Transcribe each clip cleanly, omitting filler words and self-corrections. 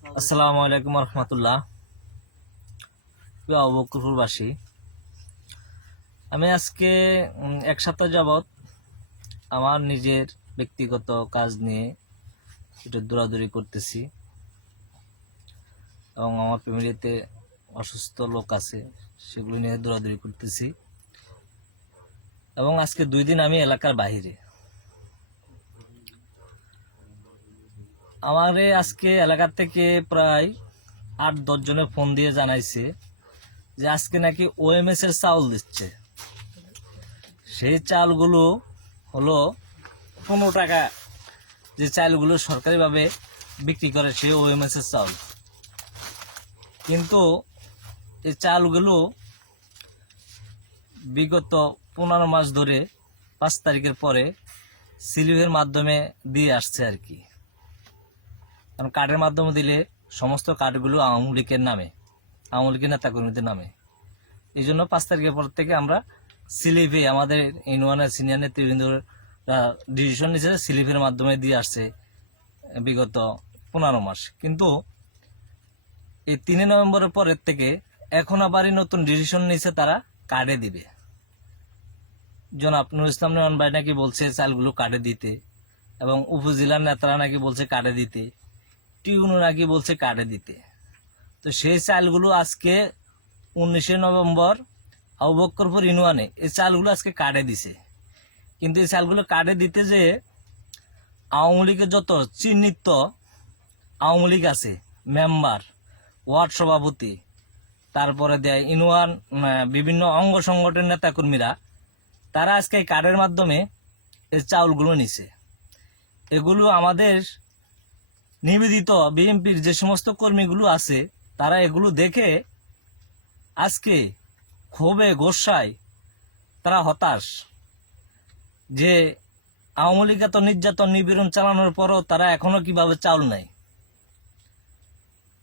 আসসালামু আলাইকুম রহমতুল্লাহ। প্রিয় বকুরপুরবাসী, আমি আজকে এক সপ্তাহ যাবৎ আমার নিজের ব্যক্তিগত কাজ নিয়ে একটু দৌড়াদৌড়ি করতেছি এবং আমার ফ্যামিলিতে অসুস্থ লোক আছে, সেগুলো নিয়ে দৌড়াদৌড়ি করতেছি। এবং আজকে 2 দিন আমি এলাকার বাহিরে। আমারে আজকে এলাকা থেকে প্রায় 8-10 জনের ফোন দিয়ে জানাইছে যে আজকে নাকি ওএমএস এর চাউল দিচ্ছে। সেই চালগুলো হলো 15 টাকা, যে চালগুলো সরকারিভাবে বিক্রি করে সে ওএমএস এর চাউল। কিন্তু এই চালগুলো বিগত 15 মাস ধরে 5 তারিখের পরে স্লিপের মাধ্যমে দিয়ে আসছে আর কি। কারণ কার্ডের মাধ্যমে দিলে সমস্ত কার্ডগুলো আওয়ামী লীগের নামে, আওয়ামী লীগের নেতাকর্মীদের নামে। এই জন্য 5 তারিখের পর থেকে আমরা স্লিপে আমাদের ইউনিয়নের সিনিয়র নেতৃবৃন্দরা ডিসিশন নিয়েছে স্লিপের মাধ্যমে দিয়ে আসছে বিগত 15 মাস। কিন্তু এই 3 নভেম্বরের পরের থেকে এখন আবারই নতুন ডিসিশন নিয়েছে, তারা কার্ডে দিবে। জনাব নুরুল ইসলাম নয়ন ভাই নাকি বলছে চালগুলো কার্ডে দিতে, এবং উপজেলার নেতারা নাকি বলছে কার্ডে দিতে, টিউনও নাকি বলছে কার্ডে দিতে। তো সেই চালগুলো আজকে 19 নভেম্বর আবু বক্করপুর ইউনিয়নে এই চালগুলো আজকে কার্ডে দিছে। কিন্তু এই চালগুলো কার্ডে দিতে যে আওয়ামী লীগের যত চিহ্নিত আওয়ামী লীগ আছে, মেম্বার, ওয়ার্ড সভাপতি, তারপরে দেয় ইউনিয়ন বিভিন্ন অঙ্গ সংগঠনের নেতাকর্মীরা, তারা আজকে এই কার্ডের মাধ্যমে এই চাউলগুলো নিছে। এগুলো আমাদের নিবেদিত বিএনপির যে সমস্ত কর্মীগুলো আছে, তারা এগুলো দেখে আজকে ক্ষোভে গোসায় তারা হতাশ যে আওয়ামী লীগ এত নির্যাতন নিপীড়ন চালানোর পরও তারা এখনো কিভাবে চাউল নেয়।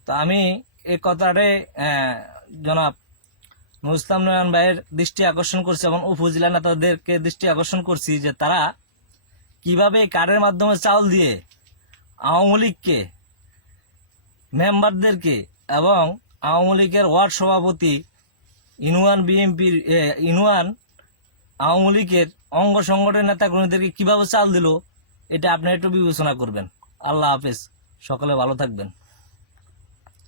তো আমি এই কথাটাই জনাব নুরুল ইসলাম নয়ন ভাইয়ের দৃষ্টি আকর্ষণ করছি এবং উপজেলা নেতাদেরকে দৃষ্টি আকর্ষণ করছি যে তারা কিভাবে কার্ডের মাধ্যমে চাউল দিয়ে আওয়ামী লীগকে, মেম্বারদেরকে এবং আওয়ামী লীগের ওয়ার্ড সভাপতি, ইউনিয়ন বিএনপির ইউনিয়ন আওয়ামী লীগের অঙ্গ সংগঠনের নেতাকর্মীদেরকে কিভাবে চাল দিল, এটা আপনি একটু বিবেচনা করবেন। আল্লাহ হাফেজ, সকলে ভালো থাকবেন।